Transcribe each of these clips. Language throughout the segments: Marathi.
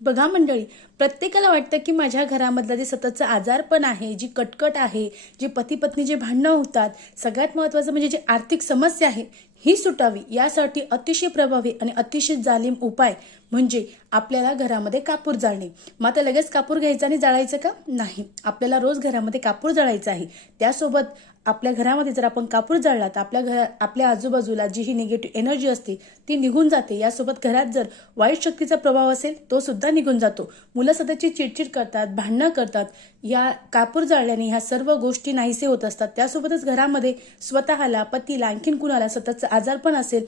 बघा मंडळी प्रत्येकाला वाटतं की माझ्या घरामधलं जे सततचं आजारपण आहे जी कटकट आहे जी पती पत्नी जे भांडणं होतात सगळ्यात महत्त्वाचं म्हणजे जी आर्थिक समस्या आहे ही सुटावी. यासाठी अतिशय प्रभावी आणि अतिशय जालीम उपाय म्हणजे आपल्याला घरामध्ये कापूर जाळणे. मग आता लगेच कापूर घ्यायचा आणि जाळायचं का? नाही. आपल्याला रोज घरामध्ये कापूर जाळायचं आहे. त्यासोबत आपल्या घरामध्ये जर आपण कापूर जाळला तर आपल्या घरा आपल्या आजूबाजूला जी ही निगेटिव्ह एनर्जी असते ती निघून जाते. यासोबत घरात जर वाईट शक्तीचा प्रभाव असेल तो सुद्धा निघून जातो. मुलं सततची चिडचिड करतात भांडणं करतात. या कापूर जाळल्याने ह्या सर्व गोष्टी नाहीसे होत असतात. त्यासोबतच घरामध्ये स्वतःला पतीला आणखीन कुणाला सततचं आजारपण असेल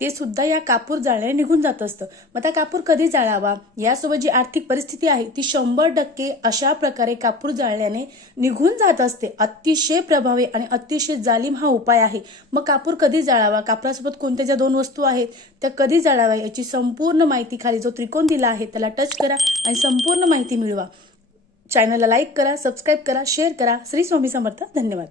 ते सुद्धा या कापूर जाळल्याने निघून जात असतं. मग त्या कापूर कधी जाळावा? यासोबत जी आर्थिक परिस्थिती आहे ती शंभर टक्के अशा प्रकारे कापूर जाळल्याने निघून जात असते. अतिशय प्रभावी आणि अतिशय जालीम हा उपाय आहे. मग कापूर कधी जाळावा? कापरासोबत कोणत्या ज्या दोन वस्तू आहेत त्या कधी जाळाव्या याची संपूर्ण माहिती खाली जो त्रिकोण दिला आहे त्याला टच करा आणि संपूर्ण माहिती मिळवा. चॅनलला लाईक करा सबस्क्राईब करा शेअर करा. श्री स्वामी समर्थ. धन्यवाद.